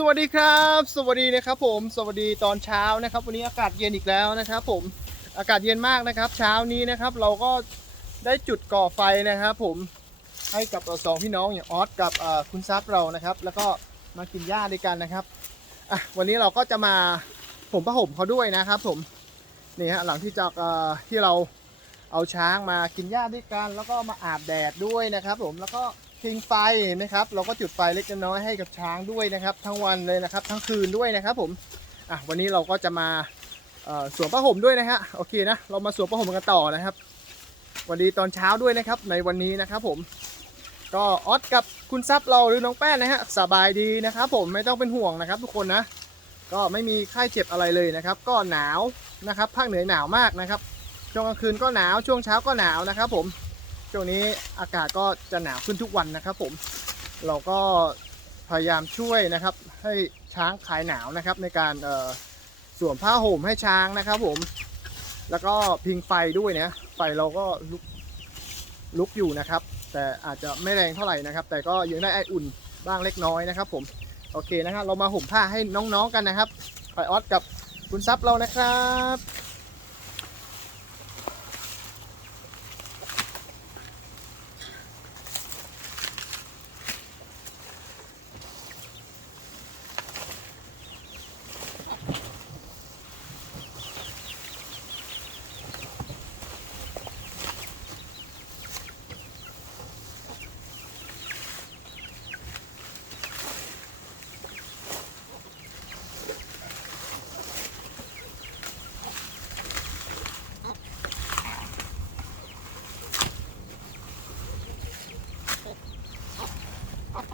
สวัสดีครับ สวัสดีนะครับผม สวัสดีตอนเช้านะครับ วันนี้อากาศเย็นอีกแล้วนะครับ ผมอากาศเย็นมากนะครับ เช้านี้นะครับ เราก็ได้จุดก่อไฟนะครับ ผมให้กับสองพี่น้องอย่างออสกับคุณซับเรานะครับ แล้วก็มากินหญ้าด้วยกันนะครับอะวันนี้เราก็จะมาผมผ้าห่มเขาด้วยนะครับ ผมนี่ฮะหลังที่จากที่เราเอาช้างมากินหญ้าด้วยกัน แล้วก็มาอาบแดดด้วยนะครับ ผมแล้วก็ พิงไฟนไหมครับ เราก็จุดไฟเล็กน้อยให้กับช้างด้วยนะครับ ทั้งวันเลยนะครับ ทั้งคืนด้วยนะครับ ผมอะวันนี้เราก็จะมาสวมผ้าห่มด้วยนะฮะโอเคนะเรามาสวมผ้าห่มกันต่อนะครับ วันดีตอนเช้าด้วยนะครับในวันนี้นะครับ ผม ก็ออสกับคุณซับเราหรือน้องแป้นนะฮะสบายดีนะครับ ผมไม่ต้องเป็นห่วงนะครับ ทุกคนนะ ก็ไม่มีไข้เจ็บอะไรเลยนะครับ ก็หนาวนะครับภาคเหนือหนาวมากนะครับช่วงกลางคืนก็หนาวช่วงเช้าก็หนาวนะครับ ผม ช่วงนี้อากาศก็จะหนาวขึ้นทุกวันนะครับผมเราก็พยายามช่วยนะครับ ให้ช้างคลายหนาวนะครับ ในการเอ่อสวมผ้าห่มให้ช้างนะครับผม แล้วก็พิงไฟด้วยนะไฟเราก็ลุกลุกอยู่นะครับ แต่อาจจะไม่แรงเท่าไหร่นะครับ แต่ก็ยังได้ไออุ่นบ้างเล็กน้อยนะครับ ผมโอเคนะครับเรามาห่มผ้าให้น้องๆกันนะครับไปออสกับคุณซับเรานะครับ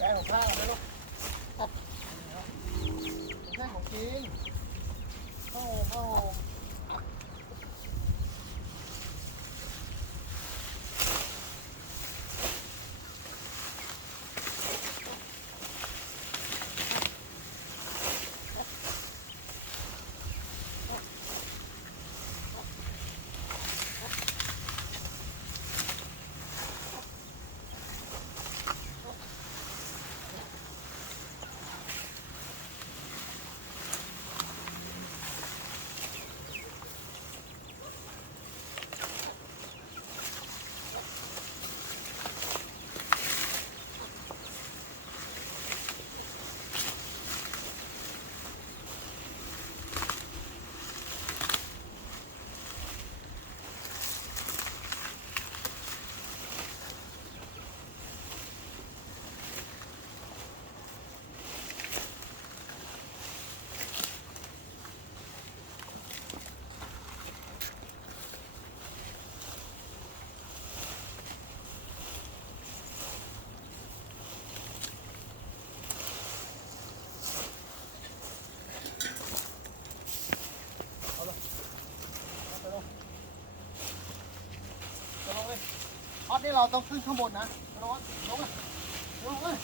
แกของข้าวไหมลูกแค่ของกินข้าวข้าว นี่เราต้องขึ้นข้างบนนะลงลงมาลงเลย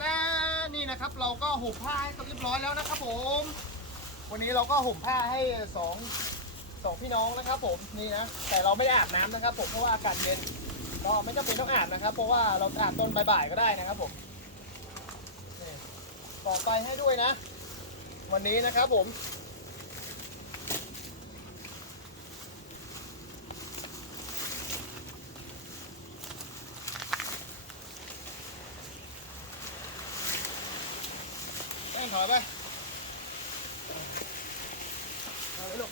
แต่นี่นะครับเราก็ห่มผ้าให้เรียบร้อยแล้วนะครับผม วันนี้เราก็ห่มผ้าให้สองสองพี่น้องนะครับ ผมนี่นะแต่เราไม่ได้อาบน้ำนะครับ ผมเพราะว่าอากาศเย็นก็ไม่จำเป็นต้องอาบนะครับ เพราะว่าเราอาบตอนบ่ายๆก็ได้นะครับผมต่อไปให้ด้วยนะ วันนี้นะครับผม ถอยไปถอยไปลูก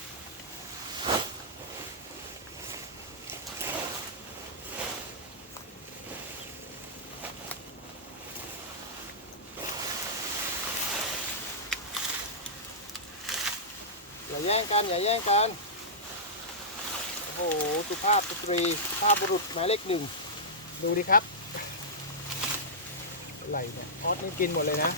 อย่าแย่งกัน อย่าแย่งกัน โอ้โห สุภาพสตรีสุภาพบุรุษหมายเลขหนึ่ง ดูดิครับอะไรเนี่ยออสนี่กินหมดเลยนะ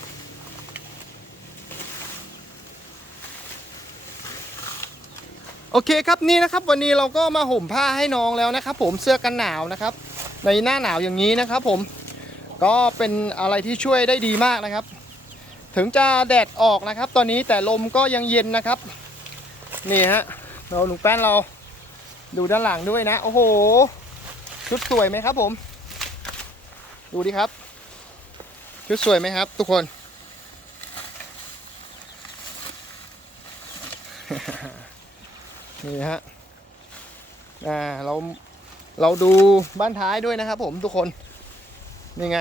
โอเคครับนี่นะครับวันนี้เราก็มาห่มผ้าให้น้องแล้วนะครับ ผมเสื้อกันหนาวนะครับ ในหน้าหนาวอย่างนี้นะครับ ผมก็เป็นอะไรที่ช่วยได้ดีมากนะครับ ถึงจะแดดออกนะครับ ตอนนี้แต่ลมก็ยังเย็นนะครับ นี่ฮะเราหนุ่มแป้นเราดูด้านหลังด้วยนะ โอ้โห ชุดสวยไหมครับ ผม ดูดิครับ ชุดสวยไหมครับ ทุกคน นี่ฮะอ่าเราเราดูบ้านท้ายด้วยนะครับผมทุกคน นี่ไง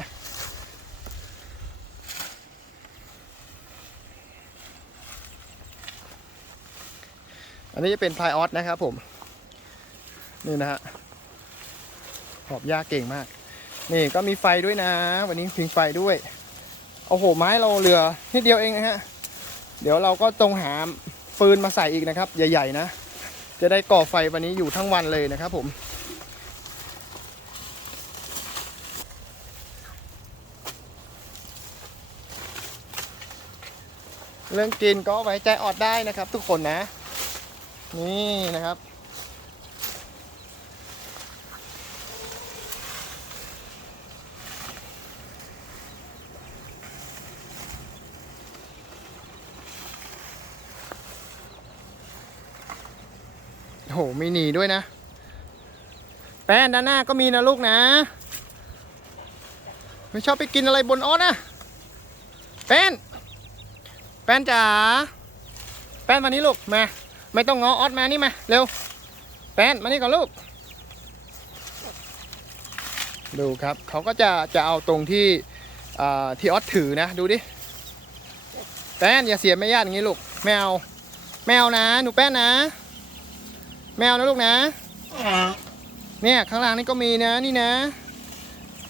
อันนี้จะเป็นพายออสนะครับผม นี่นะฮะหอบยากเก่งมาก นี่ก็มีไฟด้วยนะ วันนี้พิงไฟด้วย โอ้โห ไม้เราเหลือนิดเดียวเองนะฮะ เดี๋ยวเราก็ต้องหาฟืนมาใส่อีกนะครับ ใหญ่ ๆ นะ จะได้ก่อไฟวันนี้อยู่ทั้งวันเลยนะครับผมเรื่องกินก็ไว้ใจออดได้นะครับ ทุกคนนะ นี่นะครับ หมีหนีด้วยนะ แป้นด้านหน้าก็มีนะลูกนะ ไม่ชอบไปกินอะไรบนออสนะแป้น แป้นจ๋าแป้นมานี่ลูกมา ไม่ต้องงอออสมานี่มาเร็ว แป้นมานี่ก่อนลูก ดูครับเขาก็จะจะเอาตรงที่ที่ออสถือนะ ดูดิแป้นอย่าเสียแม่ญาติอย่างนี้ลูกแมวแมวนะ หนูแป้นนะ แมวนะลูกนะ เนี่ยข้างล่างนี่ก็มีนะนี่นะ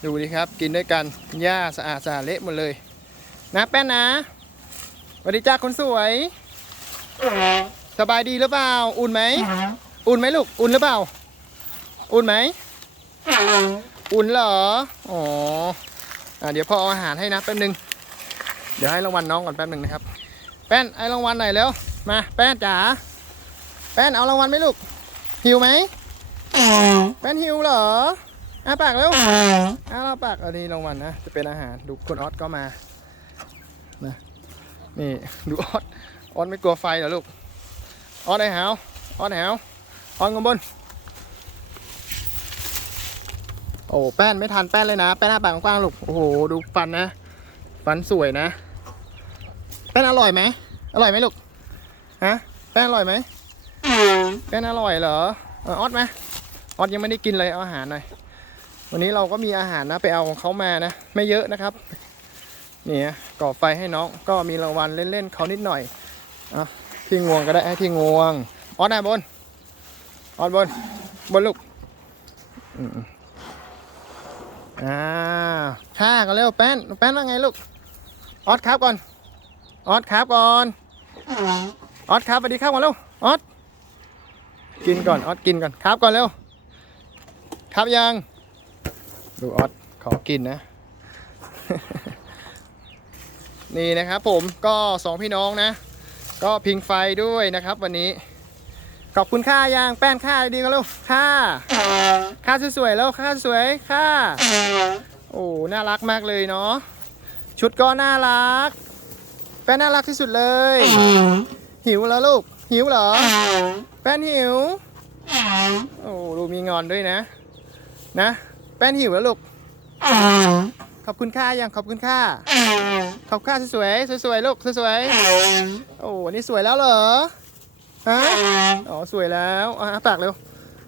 ดูดิครับกินด้วยกันหญ้าสะอาดสะอาดเละหมดเลย นะแป้นนะสวัสดีจ้าคนสวย สบายดีหรือเปล่า อุ่นไหม อุ่นไหมลูก อุ่นหรือเปล่า อุ่นไหม อุ่นเหรอ อ๋ออะเดี๋ยวพ่อเอาอาหารให้นะแป๊บนึง เดี๋ยวให้รางวัลน้องก่อนแป๊บนึงนะครับ แป้นให้รางวัลหน่อยแล้ว มา แป้นจ๋า แป้นเอารางวัลไหมลูก หิวไหมแป้นหิวเหรออ้าปากเร็วอ้าปากอันนี้รางวัลนะ จะเป็นอาหาร ดูคุณออสก็มา นะ นี่ดูออส ออสไม่กลัวไฟเหรอลูก ออสไอ้หาว ออสไอ้หาวออสข้างบน โอ้แป้นไม่ทันแป้นเลยนะ แป้นหน้าปากกว้างๆลูก โอ้โห ดูฟันนะ ฟันสวยนะ แป้นอร่อยไหม อร่อยไหมลูก ฮะ แป้นอร่อยไหม แป้นอร่อยเหรอเออออสไหมออสยังไม่ได้กินเลยเอาอาหารหน่อยวันนี้เราก็มีอาหารนะไปเอาของเขามานะ ไม่เยอะนะครับนี่ฮะก่อไฟให้น้องก็มีรางวัลเล่นๆเขานิดหน่อยอะที่งวงก็ได้ให้ที่งวงออสนะบนออสบนบนลูกอ่าฆ่ากันเร็วแป้นแป้นว่าไงลูกออสครับก่อนออสครับก่อนออสครับสวัสดีครับก่อนเร็วออส กินก่อนออสกินก่อนครับก่อนเร็วครับยังดูออสขอกินนะ นี่นะครับผมก็สองพี่น้องนะ ก็พิงไฟด้วยนะครับ วันนี้ ขอบคุณค่ายังแป้นค่าดีก็เร็วค่าค่าสวยๆแล้วค่าสวยค่าโอ้น่ารักมากเลยเนาะชุดก็น่ารักแป้นน่ารักที่สุดเลย หิวแล้วลูก หิวเหรอ แป้นหิว โอ้ลูกมีงอนด้วยนะ นะ แป้นหิวแล้วลูก ขอบคุณค่ายังขอบคุณค่า ขอบค่าสวยๆสวยๆลูกสวยๆโอ้นี่สวยแล้วเหรอ ฮะ อ๋อสวยแล้วอะอ้าปากเร็ว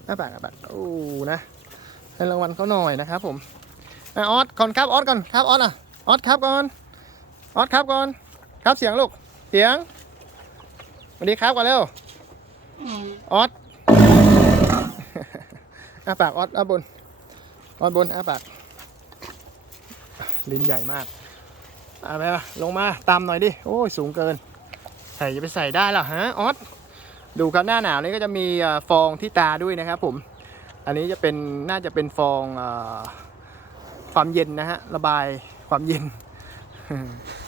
อ้าปากอ้าปากโอ้นะให้รางวัลเขาหน่อยนะครับผมอะออสก่อนครับออสก่อนครับออสอะออสครับก่อนออสครับก่อน ครับเสียงลูกเสียงส วัสดีครับก่อนเร็วออสอ้าปากออสอ้าบนออสบนอ้าปาก ลิ้นใหญ่มากอะไปมาลงมาตามหน่อยดิ โอ้ยสูงเกิน ใส่จะไปใส่ได้เหรอฮะออสดูครับหน้าหนาวนี่ก็จะมีเอ่อฟองที่ตาด้วยนะครับผม อันนี้จะเป็นน่าจะเป็นฟองเออความเย็นนะฮะระบายความเย็น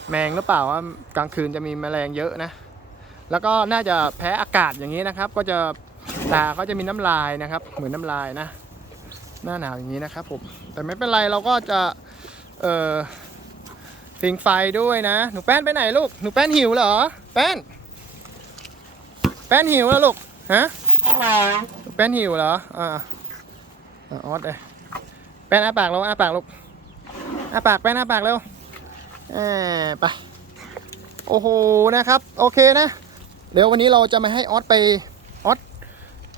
แมงหรือเปล่าว่ากลางคืนจะมีแมลงเยอะนะ แล้วก็น่าจะแพ้อากาศอย่างนี้นะครับ ก็จะตาก็จะมีน้ำลายนะครับ เหมือนน้ำลายนะ หน้าหนาวอย่างนี้นะครับผมแต่ไม่เป็นไรเราก็จะเอ่อฟิงไฟด้วยนะ หนูแป้นไปไหนลูกหนูแป้นหิวเหรอ แป้น แป้นหิวแล้วลูกฮะแป้นหิวเหรออ่าออสเลยแป้นอ้าปากแล้วอ้าปากลูกอ้าปากแป้นอ้าปากเร็วแอบไปโอ้โหนะครับ โอเคนะ เดี๋ยววันนี้เราจะมาให้ออสไปออส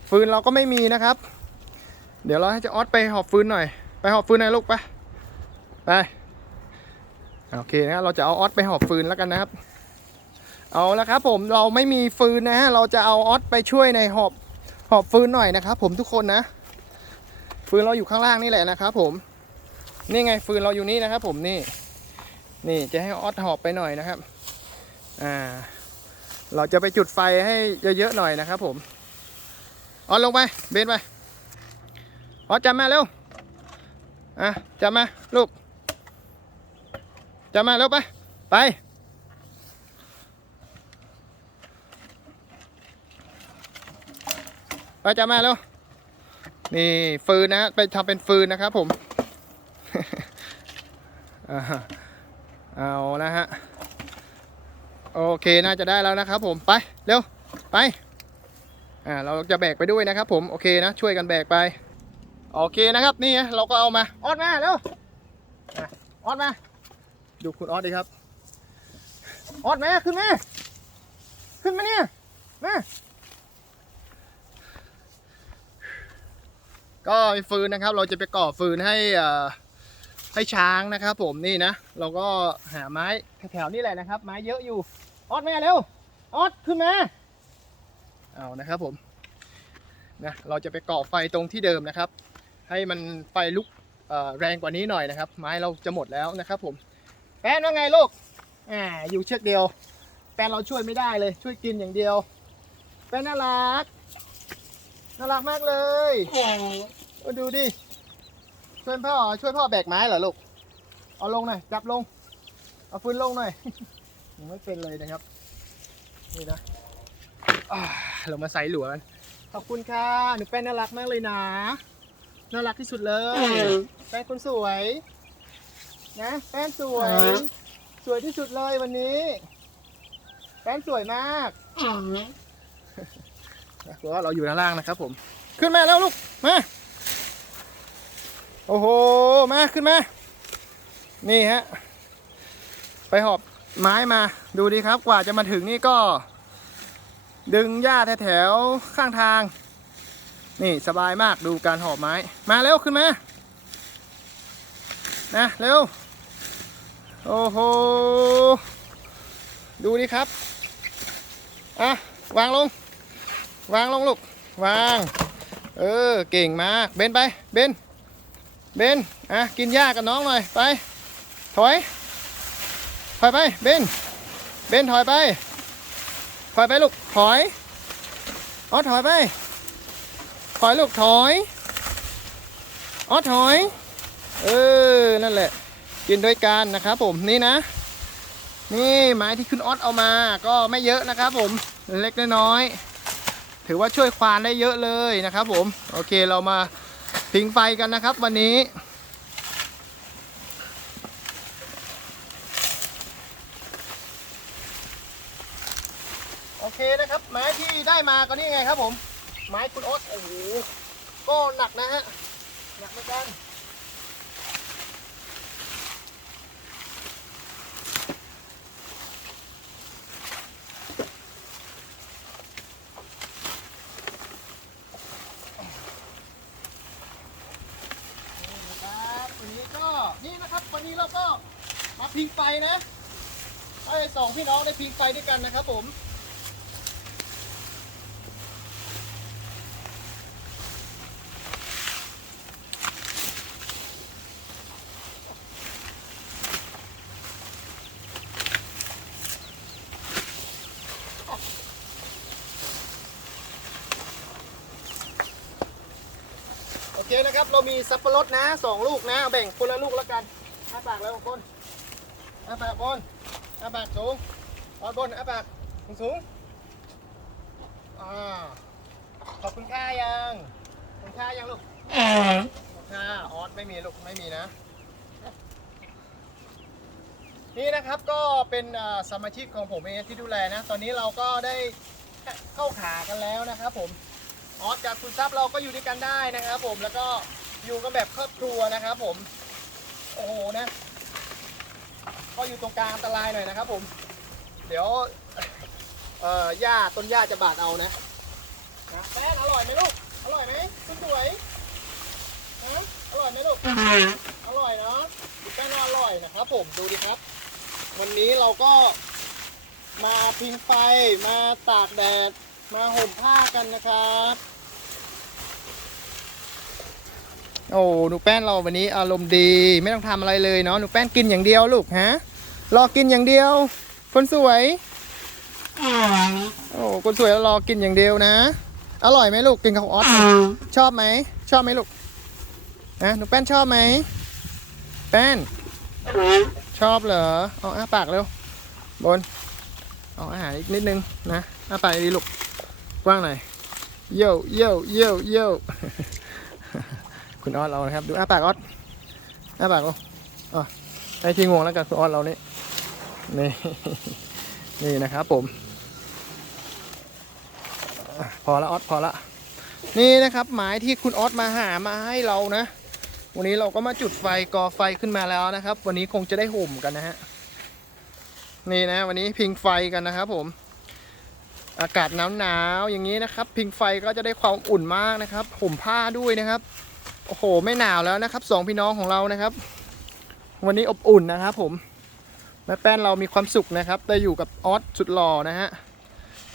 ฟืนเราก็ไม่มีนะครับ เดี๋ยวเราให้จะออสไปหอบฟืนหน่อย ไปหอบฟืนหน่อยลูกไปไปโอเคนะครับเราจะเอาออสไปหอบฟืนแล้วกันนะครับ เอาละครับผมเราไม่มีฟืนนะฮะเราจะเอาออสไปช่วยในหอบหอบฟืนหน่อยนะครับผมทุกคนนะ ฟืนเราอยู่ข้างล่างนี่แหละนะครับผมนี่ไงฟืนเราอยู่นี่นะครับผมนี่ นี่จะให้ออสหอบไปหน่อยนะครับ อ่า เราจะไปจุดไฟให้เยอะๆหน่อยนะครับผมออสลงไป เบนไปออสจำมาเร็วอะจำมาลูกจำมาเร็วไป ไปไปจะมาแล้วนี่ฟืนนะไปทำเป็นฟืนนะครับผม เอานะฮะ โอเคน่าจะได้แล้วนะครับผมไปเร็วไปอ่าเราจะแบกไปด้วยนะครับผมโอเคนะช่วยกันแบกไปโอเคนะครับนี่เราก็เอามาออดมาเร็วออดมาดูคุณออดดีครับออดมาขึ้นมาขึ้นมาเนี่ยมาก็มีฟืนนะครับ เราจะไปก่อฟืนให้อ่อให้ช้างนะครับ ผมนี่นะ เราก็หาไม้แถวๆนี่แหละนะครับ ไม้เยอะอยู่ ออดมาเร็วออดขึ้นมาเอานะครับผมนะเราจะไปก่อไฟตรงที่เดิมนะครับ ให้มันไฟลุกเอ่อแรงกว่านี้หน่อยนะครับ ไม้เราจะหมดแล้วนะครับ ผมแป้นว่าไงลูกอ่าอยู่เชือกเดียวแป้นเราช่วยไม่ได้เลย ช่วยกินอย่างเดียวแป้นน่ารักน่ารักมากเลยโอ้ดูดิช่วยพ่อช่วยพ่อแบกไม้เหรอลูกเอาลงหน่อยจับลงเอาฟืนลงหน่อย ยังไม่เป็นเลยนะครับ นี่นะอ่าเรามาใส่หลัวกัน ขอบคุณค่ะหนูแป้นน่ารักมากเลยนะ น่ารักที่สุดเลย แป้นคนสวย นะ แป้นสวย สวยที่สุดเลยวันนี้ แป้นสวยมากนะเพราะว่าเราอยู่ด้านล่างนะครับผม ขึ้นมาแล้วลูก มา โอ้โห มาขึ้นมา นี่ฮะ ไปหอบ ไม้มาดูดีครับกว่าจะมาถึงนี่ก็ ดึงหญ้าแถวๆข้างทาง นี่สบายมากดูการหอบไม้ มาเร็วขึ้นมานะเร็วโอ้โหดูดิครับอะวางลง วางลงลูกวาง เออเก่งมากเบนไปเบนเบนอะกินหญ้ากับน้องหน่อยไปถอย ถอยไปเบนเบนถอยไป ถอยไปลูกถอยอ๋อถอยไป ถอยลูกถอยอ๋อถอย เออ นั่นแหละ กินด้วยกันนะครับผมนี่นะ นี่ไม้ที่คุณออสเอามาก็ไม่เยอะนะครับผมเล็กน้อยถือว่าช่วยควานได้เยอะเลยนะครับผม โอเคเรามาผิงไฟกันนะครับวันนี้ โอเคนะครับมา ที่ ได้มาก็นี่ไงครับผม ไม้คุณโอ๊ตโอ้โหก็หนักนะฮะหนักเหมือนกันนี่นะครับวันนี้เราก็มาพิงไฟนะให้สองพี่น้องได้พิงไฟด้วยกันนะครับผม เคนะครับเรามีสับปะรดนะสองลูกนะแบ่งคนละลูกแล้วกันอาปากแล้วคนอาปากบนอาปากสูงออดบนอาปากสูงอ่าขอบคุณค่ายังขอบคุณค่ายังลูกขอบคุณค่าออสไม่มีลูกไม่มีนะ นี่นะครับก็เป็นสมาชิกของผมเองที่ดูแลนะ ตอนนี้เราก็ได้เข้าขากันแล้วนะครับผม ออสกับคุณซับเราก็อยู่ด้วยกันได้นะครับ ผมแล้วก็อยู่กันแบบครอบครัวนะครับ ผมโอ้โหนะ ก็อยู่ตรงกลางอันตรายหน่อยนะครับ ผม เดี๋ยวเอ่อหญ้าต้นหญ้าจะบาดเอานะนะแป้งอร่อยไหมลูกอร่อยไหมคุณสวยนะอร่อยไหมลูกอร่อยเนาะแป้งน่าอร่อยนะครับ ผมดูดิครับ วันนี้เราก็มาพิงไฟมาตากแดดมาห่มผ้ากันนะครับ โอ้หนูแป้นเราวันนี้อารมณ์ดีไม่ต้องทำอะไรเลยเนาะหนูแป้นกินอย่างเดียวลูกฮะรอกินอย่างเดียว คนสวยโอ้คนสวยรอกินอย่างเดียวนะ อร่อยไหมลูกกินกับออสชอบไหมชอบไหมลูกนะหนูแป้นชอบไหมแป้นชอบเหรอเอาอ้าปากเร็วบนเอาอาหารอีกนิดนึงนะอ้าปากดีลูกกว้างหน่อยโย่โย่โย่โย่ คุณออสเรานะครับ ดูอ้าปากออสอ้าปากเราอ๋อได้ที่งวงแล้วกันคุณออสเรานี่นี่นี่นะครับผมอพอละออสพอละนี่นะครับหมายที่คุณออสมาหามาให้เรานะ วันนี้เราก็มาจุดไฟก่อไฟขึ้นมาแล้วนะครับ วันนี้คงจะได้ห่มกันนะฮะนี่นะ วันนี้พิงไฟกันนะครับผม อากาศหนาวๆอย่างนี้นะครับ พิงไฟก็จะได้ความอุ่นมากนะครับห่มผ้าด้วยนะครับ โอ้โห ไม่หนาวแล้วนะครับสองพี่น้องของเรานะครับ วันนี้อบอุ่นนะครับผมแม่แป้นเรามีความสุขนะครับ ได้อยู่กับออสสุดหล่อนะฮะ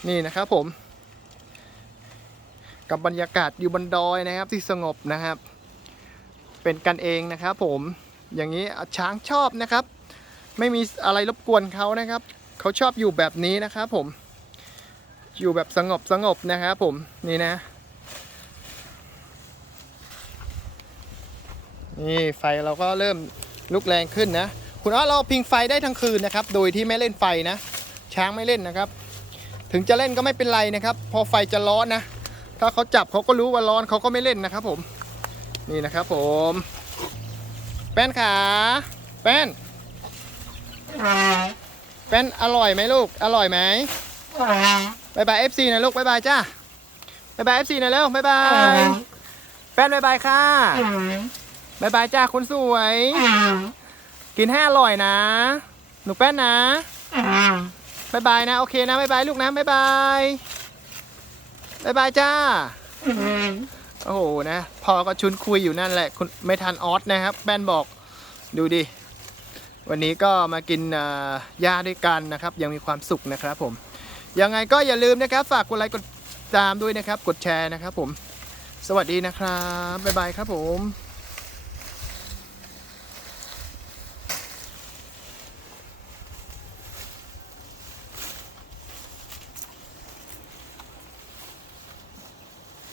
นี่นะครับผม กับบรรยากาศอยู่บนดอยนะครับที่สงบนะครับ เป็นกันเองนะครับ ผมอย่างนี้ช้างชอบนะครับ ไม่มีอะไรรบกวนเขานะครับ เขาชอบอยู่แบบนี้นะครับผมอยู่แบบสงบสงบนะครับผมนี่นะ นี่ไฟเราก็เริ่มลุกแรงขึ้นนะ คุณอ้อเราพิงไฟได้ทั้งคืนนะครับ โดยที่ไม่เล่นไฟนะ ช้างไม่เล่นนะครับ ถึงจะเล่นก็ไม่เป็นไรนะครับ พอไฟจะร้อนนะ ถ้าเขาจับเขาก็รู้ว่าร้อนเขาก็ไม่เล่นนะครับผม นี่นะครับผม แป้นขา แป้น แป้นอร่อยไหมลูก อร่อยไหมบายบายเอฟซีนะลูกบายบายจ้าบายบายเอฟซีนะเร็วบายบาย แป้นบายบายค่ะ บายบายจ้าคนสวย กินให้อร่อยนะ หนูแป้นนะบายบายนะ โอเคนะบายบายลูกนะบายบายบายบายจ้า โอ้โหนะ พอก็ชุนคุยอยู่นั่นแหละคุณไม่ทันออสนะครับ แป้นบอกดูดิ วันนี้ก็มากินเอ่อย่าด้วยกันนะครับ ยังมีความสุขนะครับผม ยังไงก็อย่าลืมนะครับ ฝากกดไลค์กดตามด้วยนะครับ กดแชร์นะครับผม สวัสดีนะครับ บ๊ายบายครับผม